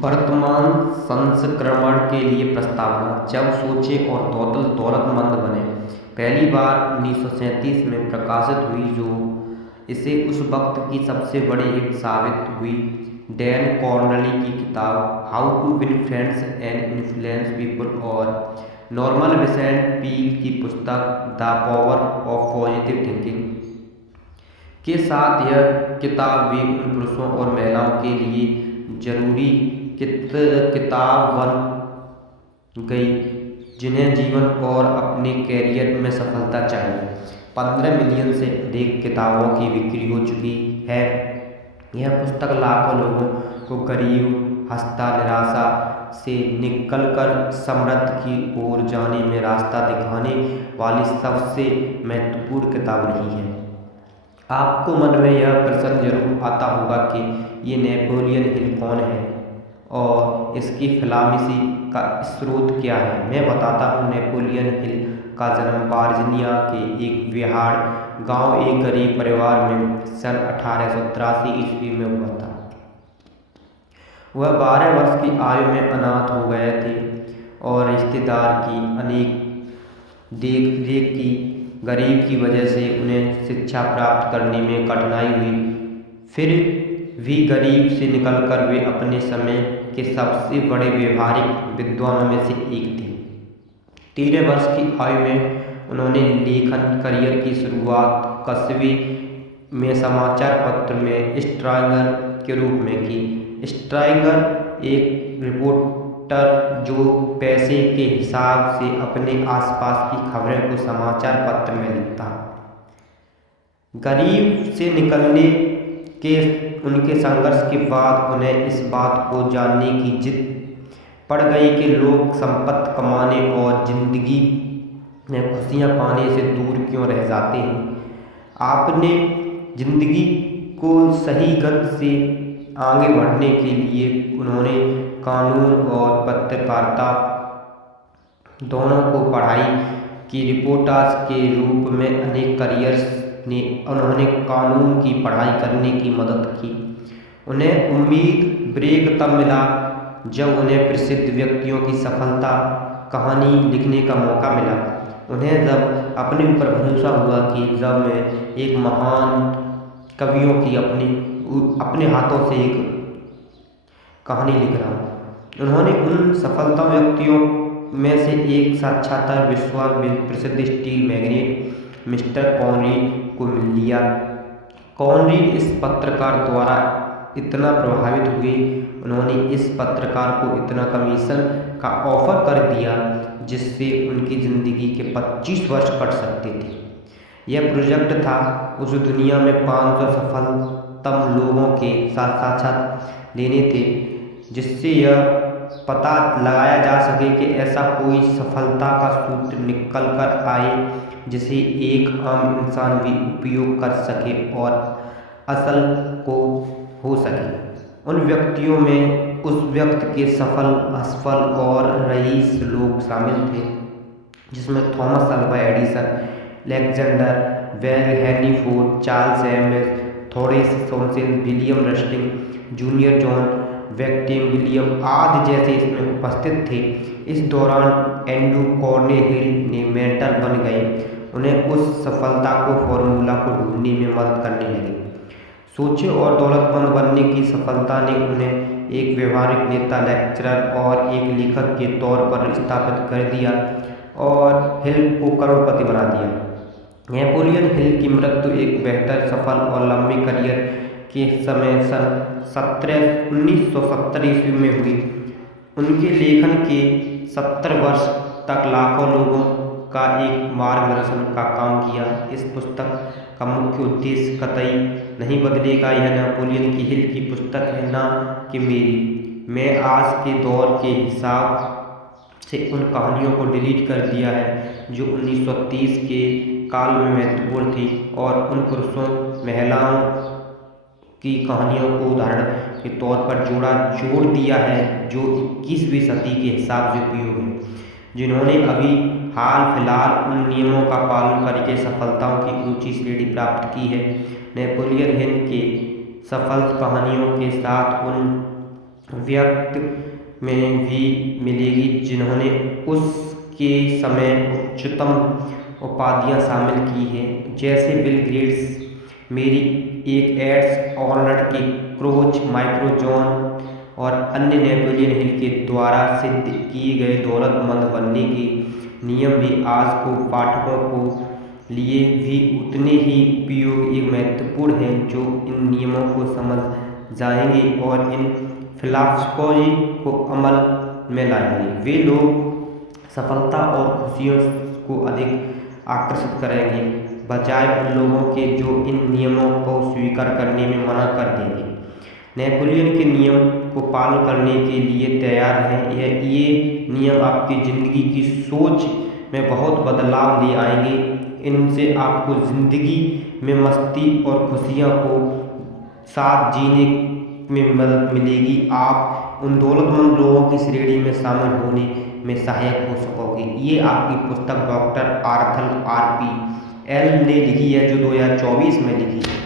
वर्तमान संस्करण के लिए प्रस्तावना। जब सोचें और दौलतमंद बने पहली बार 1937 में प्रकाशित हुई, जो इसे उस वक्त की सबसे बड़ी हिट साबित हुई। डैन कॉर्नली की किताब how to win friends and influence people और नॉर्मन विसेंट पील की पुस्तक the power of positive thinking के साथ यह किताब भी उन पुरुषों और महिलाओं के लिए जरूरी किताब बन गई जिन्हें जीवन और अपने कैरियर में सफलता चाहिए। 15 मिलियन से अधिक किताबों की बिक्री हो चुकी है। यह पुस्तक लाखों लोगों को गरीब हस्ता निराशा से निकलकर समृद्ध की ओर जाने में रास्ता दिखाने वाली सबसे महत्वपूर्ण किताब रही है। आपको मन में यह प्रश्न जरूर आता होगा कि ये नेपोलियन हिल कौन है और इसकी फिलामेसी का स्रोत क्या है। मैं बताता हूँ। नेपोलियन हिल का जन्म वर्जीनिया के एक बिहार गांव एक गरीब परिवार में सन 1883 ईस्वी में हुआ था। वह 12 वर्ष की आयु में अनाथ हो गए थे और रिश्तेदार की अनेक देख रेख की गरीब की वजह से उन्हें शिक्षा प्राप्त करने में कठिनाई हुई। फिर भी गरीब से निकलकर वे अपने समय के सबसे बड़े व्यवहारिक विद्वानों में से एक थे। 13 वर्ष की आयु में उन्होंने लेखन करियर की शुरुआत कस्बे में समाचार पत्र में स्ट्राइगर के रूप में की। स्ट्राइगर एक रिपोर्टर जो पैसे के हिसाब से अपने आसपास की खबरें को समाचार पत्र में लिखता। गरीब से निकलने के उनके संघर्ष के बाद उन्हें इस बात को जानने की जिद पड़ गई कि लोग संपत्ति कमाने और जिंदगी में खुशियां पाने से दूर क्यों रह जाते हैं। आपने जिंदगी को सही गति से आगे बढ़ने के लिए उन्होंने कानून और पत्रकारिता दोनों को पढ़ाई की। रिपोर्टर्स के रूप में अनेक करियर्स ने उन्होंने कानून की पढ़ाई करने की मदद की। उन्हें उम्मीद ब्रेक तब मिला जब उन्हें प्रसिद्ध व्यक्तियों की सफलता कहानी लिखने का मौका मिला। उन्हें जब अपने ऊपर भरोसा हुआ कि जब मैं एक महान कवियों की अपने हाथों से एक कहानी लिख रहा हूँ। उन्होंने उन सफलता व्यक्तियों में से एक साक्षात्कार विश्व प्रसिद्ध स्टील मैग्नेट मिस्टर कॉनरीड को मिल लिया। कॉनरीड इस पत्रकार द्वारा इतना प्रभावित हुए, उन्होंने इस पत्रकार को इतना कमीशन का ऑफर कर दिया जिससे उनकी ज़िंदगी के 25 वर्ष कट सकते थे। यह प्रोजेक्ट था उस दुनिया में 500 सफलतम लोगों के साक्षात्कार लेने थे, जिससे यह पता लगाया जा सके कि ऐसा कोई सफलता का सूत्र निकल कर आए जिसे एक आम इंसान भी उपयोग कर सके और असल को हो सके। उन व्यक्तियों में उस व्यक्ति के सफल, असफल और रईस लोग शामिल थे, जिसमें Thomas Alva Edison, Alexander Bell, Henry Ford, Charles Eames, Thomas Johnson, William Rusting Junior, John वेक्टिम विलियम आदि जैसे इसमें उपस्थित थे। इस दौरान एंड्रू कॉर्नेहिल ने मेंटर बन गए, उन्हें उस सफलता को फॉर्मूला को ढूंढने में मदद करने लगे। सोचे और दौलतमंद बनने की सफलता ने उन्हें एक व्यवहारिक नेता, लेक्चरर और एक लेखक के तौर पर स्थापित कर दिया और हिल को करोड़पति बना दिया। नेपोलियन हिल की मृत्यु एक बेहतर, सफल और लंबे करियर के समय सन 1970 ईस्वी में हुई। उनके लेखन के 70 वर्ष तक लाखों लोगों का एक मार्गदर्शन का काम किया। इस पुस्तक का मुख्य उद्देश्य कतई नहीं बदलेगा। यह नेपोलियन की हिल की पुस्तक है, ना कि मेरी। मैं आज के दौर के हिसाब से उन कहानियों को डिलीट कर दिया है जो 1930 के काल में महत्वपूर्ण थी और उन पुरुषों, महिलाओं की कहानियों को उदाहरण के तौर पर जोड़ दिया है जो 21वीं सदी के हिसाब से उपयोग है, जिन्होंने अभी हाल फिलहाल उन नियमों का पालन करके सफलताओं की ऊंची श्रेणी प्राप्त की है। नेपोलियन हिल के सफल कहानियों के साथ उन व्यक्ति में भी मिलेगी जिन्होंने उसके समय उच्चतम उपाधियां शामिल की हैं, जैसे बिल गेट्स, मेरी एक एड्स, ऑर्नल्ड के क्रोच, माइकल जॉन और अन्य। नेपोलियन हिल के द्वारा सिद्ध किए गए दौलतमंद बनने के नियम भी आज को पाठकों को लिए भी उतने ही उपयोगी एक महत्वपूर्ण हैं, जो इन नियमों को समझ जाएंगे और इन फिलॉसफी को अमल में लाएंगे। वे लोग सफलता और खुशियों को अधिक आकर्षित करेंगे, बजाय उन लोगों के जो इन नियमों को स्वीकार करने में मना कर देंगे। नेपोलियन के नियम को पालन करने के लिए तैयार हैं। ये नियम आपकी ज़िंदगी की सोच में बहुत बदलाव ले आएंगे। इनसे आपको ज़िंदगी में मस्ती और खुशियाँ को साथ जीने में मदद मिलेगी। आप उन दौलतमंद लोगों की श्रेणी में शामिल होने में सहायक हो सकोगे। ये आपकी पुस्तक डॉक्टर आर्थर RP L ने लिखी है, जो 2024 में लिखी है।